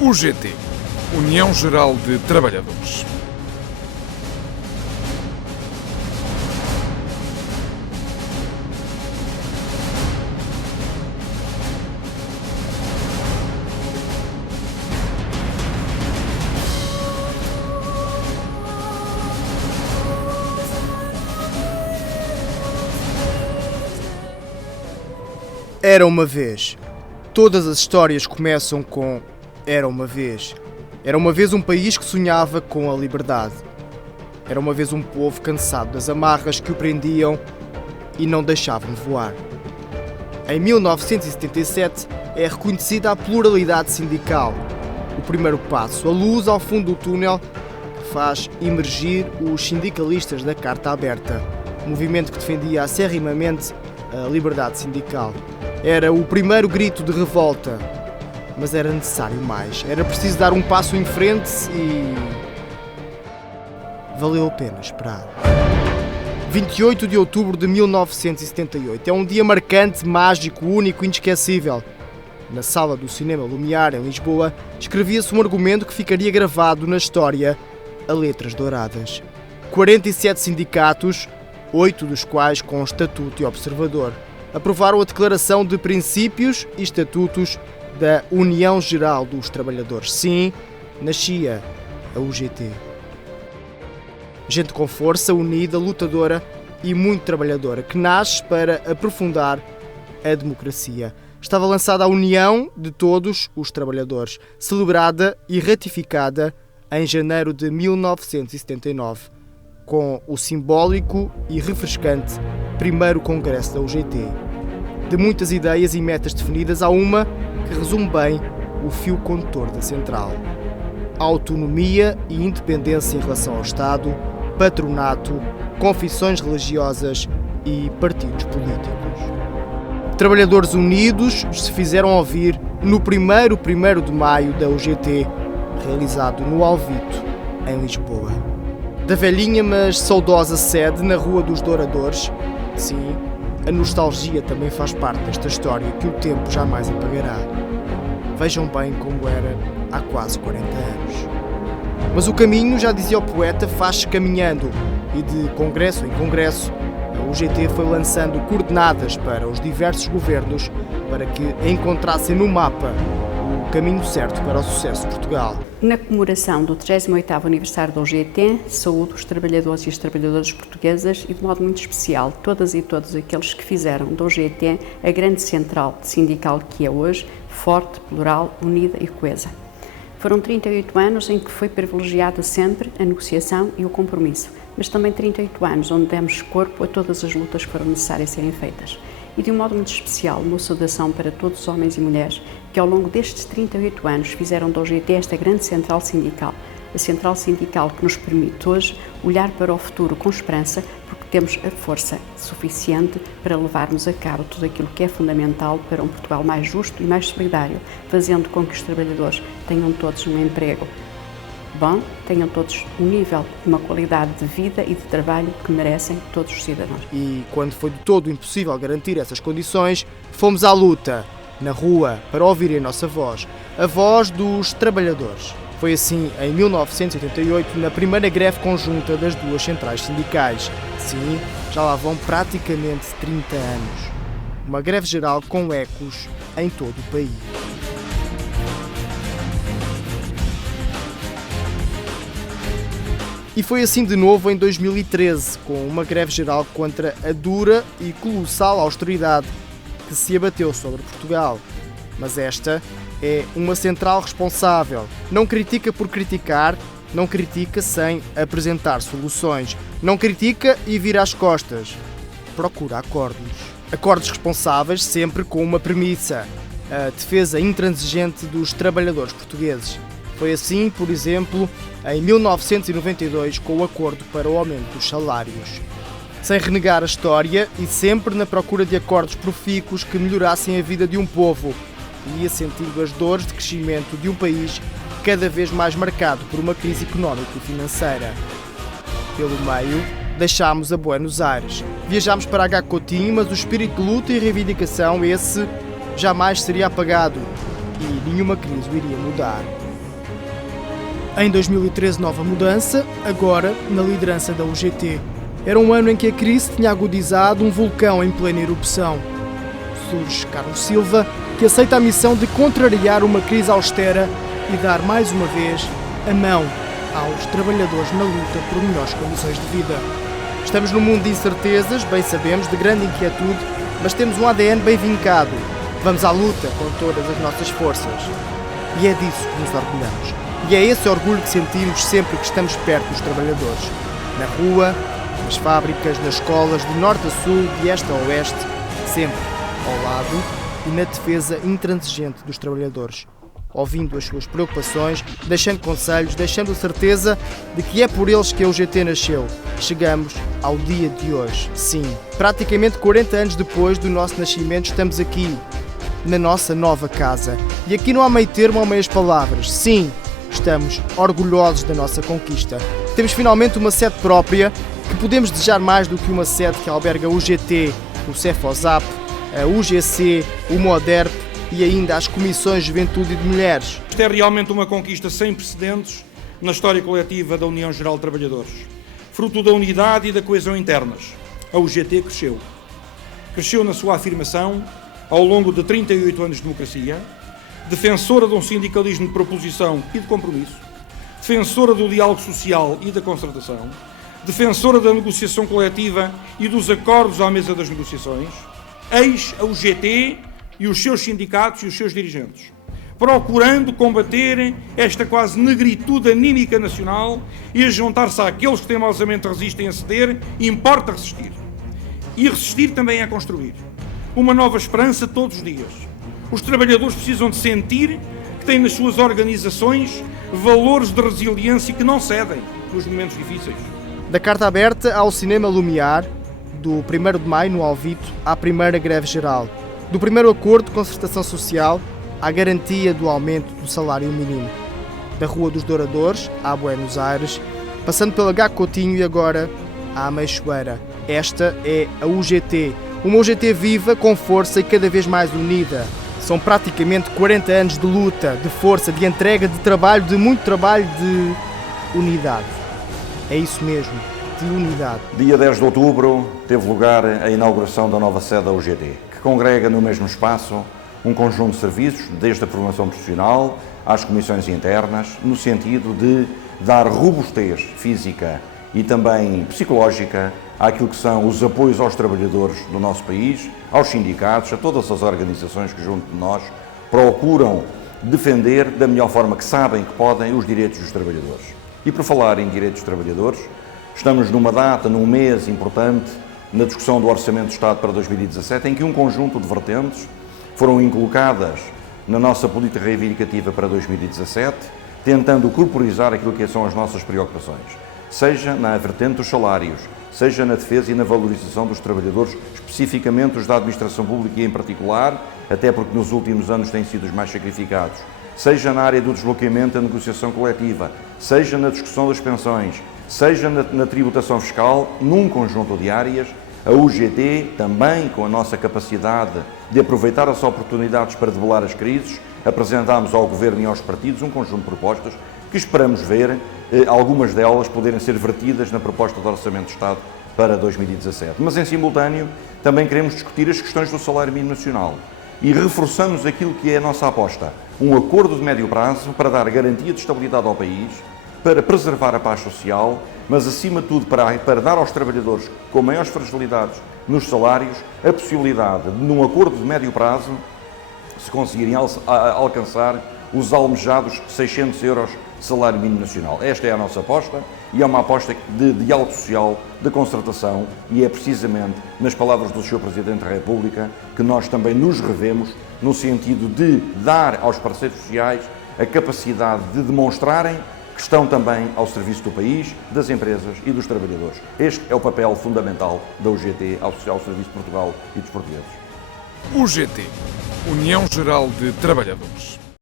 UGT, União Geral de Trabalhadores. Era uma vez. Todas as histórias começam com era uma vez. Era uma vez um país que sonhava com a liberdade. Era uma vez um povo cansado das amarras que o prendiam e não deixavam voar. Em 1977 é reconhecida a pluralidade sindical. O primeiro passo, a luz ao fundo do túnel que faz emergir os sindicalistas da Carta Aberta, movimento que defendia acerrimamente a liberdade sindical. Era o primeiro grito de revolta, mas era necessário mais. Era preciso dar um passo em frente e valeu a pena esperar. 28 de outubro de 1978 é um dia marcante, mágico, único, inesquecível. Na sala do Cinema Lumiar, em Lisboa, escrevia-se um argumento que ficaria gravado na história a letras douradas. 47 sindicatos, 8 dos quais com estatuto e observador, aprovaram a Declaração de Princípios e Estatutos da União Geral dos Trabalhadores. Sim, nascia a UGT. Gente com força, unida, lutadora e muito trabalhadora, que nasce para aprofundar a democracia. Estava lançada a união de todos os trabalhadores, celebrada e ratificada em janeiro de 1979, com o simbólico e refrescante primeiro congresso da UGT. De muitas ideias e metas definidas, há uma que resume bem o fio condutor da central: autonomia e independência em relação ao Estado, patronato, confissões religiosas e partidos políticos. Trabalhadores unidos se fizeram ouvir no primeiro 1º de maio da UGT, realizado no Alvito, em Lisboa. Da velhinha mas saudosa sede na Rua dos Douradores, sim, a nostalgia também faz parte desta história que o tempo jamais apagará. Vejam bem como era há quase 40 anos. Mas o caminho, já dizia o poeta, faz-se caminhando, e de congresso em congresso, a UGT foi lançando coordenadas para os diversos governos para que encontrassem no mapa o caminho certo para o sucesso de Portugal. Na comemoração do 38º aniversário da UGT, saúdo os trabalhadores e as trabalhadoras portuguesas e, de modo muito especial, todas e todos aqueles que fizeram da UGT a grande central sindical que é hoje, forte, plural, unida e coesa. Foram 38 anos em que foi privilegiada sempre a negociação e o compromisso, mas também 38 anos onde demos corpo a todas as lutas que foram necessárias serem feitas. E de um modo muito especial, uma saudação para todos os homens e mulheres que ao longo destes 38 anos fizeram da UGT esta grande central sindical. A central sindical que nos permite hoje olhar para o futuro com esperança, porque temos a força suficiente para levarmos a cabo tudo aquilo que é fundamental para um Portugal mais justo e mais solidário, fazendo com que os trabalhadores tenham todos um emprego bom, tenham todos um nível, uma qualidade de vida e de trabalho que merecem todos os cidadãos. E quando foi de todo impossível garantir essas condições, fomos à luta, na rua, para ouvirem a nossa voz, a voz dos trabalhadores. Foi assim em 1988, na primeira greve conjunta das duas centrais sindicais. Sim, já lá vão praticamente 30 anos. Uma greve geral com ecos em todo o país. E foi assim de novo em 2013, com uma greve geral contra a dura e colossal austeridade que se abateu sobre Portugal. Mas esta é uma central responsável. Não critica por criticar, não critica sem apresentar soluções. Não critica e vira as costas. Procura acordos. Acordos responsáveis sempre com uma premissa: a defesa intransigente dos trabalhadores portugueses. Foi assim, por exemplo, em 1992, com o acordo para o aumento dos salários. Sem renegar a história e sempre na procura de acordos profícuos que melhorassem a vida de um povo, que ia sentindo as dores de crescimento de um país cada vez mais marcado por uma crise económica e financeira. Pelo meio, deixámos a Buenos Aires. Viajámos para H. Coutinho, mas o espírito de luta e reivindicação, esse, jamais seria apagado e nenhuma crise o iria mudar. Em 2013, nova mudança, agora na liderança da UGT. Era um ano em que a crise tinha agudizado um vulcão em plena erupção. Surge Carlos Silva, que aceita a missão de contrariar uma crise austera e dar mais uma vez a mão aos trabalhadores na luta por melhores condições de vida. Estamos num mundo de incertezas, bem sabemos, de grande inquietude, mas temos um ADN bem vincado. Vamos à luta com todas as nossas forças. E é disso que nos orgulhamos. E é esse orgulho que sentimos sempre que estamos perto dos trabalhadores. Na rua, nas fábricas, nas escolas, de norte a sul, de este a oeste, sempre ao lado e na defesa intransigente dos trabalhadores. Ouvindo as suas preocupações, deixando conselhos, deixando a certeza de que é por eles que a UGT nasceu. Chegamos ao dia de hoje. Sim, praticamente 40 anos depois do nosso nascimento, estamos aqui, na nossa nova casa. E aqui não há meio termo ou meias palavras. Sim, estamos orgulhosos da nossa conquista. Temos finalmente uma sede própria, que podemos desejar mais do que uma sede que alberga o UGT, o Cefosap, a UGC, o MODERP e ainda as Comissões de Juventude e de Mulheres. Isto é realmente uma conquista sem precedentes na história coletiva da União Geral de Trabalhadores. Fruto da unidade e da coesão internas, a UGT cresceu. Cresceu na sua afirmação ao longo de 38 anos de democracia, defensora de um sindicalismo de proposição e de compromisso, defensora do diálogo social e da concertação, defensora da negociação coletiva e dos acordos à mesa das negociações, eis a UGT e os seus sindicatos e os seus dirigentes, procurando combater esta quase negritude anímica nacional e a juntar-se àqueles que teimosamente resistem a ceder, importa resistir. E resistir também é construir uma nova esperança todos os dias. Os trabalhadores precisam de sentir que têm nas suas organizações valores de resiliência que não cedem nos momentos difíceis. Da carta aberta ao Cinema Lumiar, do 1º de maio no Alvito à primeira greve geral, do primeiro acordo de concertação social à garantia do aumento do salário mínimo, da Rua dos Douradores à Buenos Aires, passando pela Gago Coutinho e agora à Ameixoeira. Esta é a UGT, uma UGT viva, com força e cada vez mais unida. São praticamente 40 anos de luta, de força, de entrega, de trabalho, de muito trabalho, de unidade. É isso mesmo, de unidade. Dia 10 de outubro teve lugar a inauguração da nova sede da UGT, que congrega no mesmo espaço um conjunto de serviços, desde a formação profissional às comissões internas, no sentido de dar robustez física e também psicológica àquilo que são os apoios aos trabalhadores do nosso país, aos sindicatos, a todas as organizações que junto de nós procuram defender da melhor forma que sabem que podem os direitos dos trabalhadores. E por falar em direitos dos trabalhadores, estamos numa data, num mês importante, na discussão do Orçamento do Estado para 2017, em que um conjunto de vertentes foram colocadas na nossa política reivindicativa para 2017, tentando corporizar aquilo que são as nossas preocupações, seja na vertente dos salários, seja na defesa e na valorização dos trabalhadores, especificamente os da administração pública e em particular, até porque nos últimos anos têm sido os mais sacrificados, seja na área do deslocamento da negociação coletiva, seja na discussão das pensões, seja na tributação fiscal, num conjunto de áreas, a UGT, também com a nossa capacidade de aproveitar as oportunidades para debelar as crises, apresentámos ao Governo e aos partidos um conjunto de propostas que esperamos ver, algumas delas poderem ser vertidas na proposta de Orçamento de Estado para 2017. Mas, em simultâneo, também queremos discutir as questões do salário mínimo nacional e reforçamos aquilo que é a nossa aposta, um acordo de médio prazo para dar garantia de estabilidade ao país, para preservar a paz social, mas, acima de tudo, para dar aos trabalhadores com maiores fragilidades nos salários a possibilidade de, num acordo de médio prazo, se conseguirem alcançar os almejados 600 euros de salário mínimo nacional. Esta é a nossa aposta e é uma aposta de diálogo social, de concertação, e é precisamente nas palavras do Sr. Presidente da República que nós também nos revemos no sentido de dar aos parceiros sociais a capacidade de demonstrarem que estão também ao serviço do país, das empresas e dos trabalhadores. Este é o papel fundamental da UGT ao serviço de Portugal e dos portugueses. UGT, União Geral de Trabalhadores.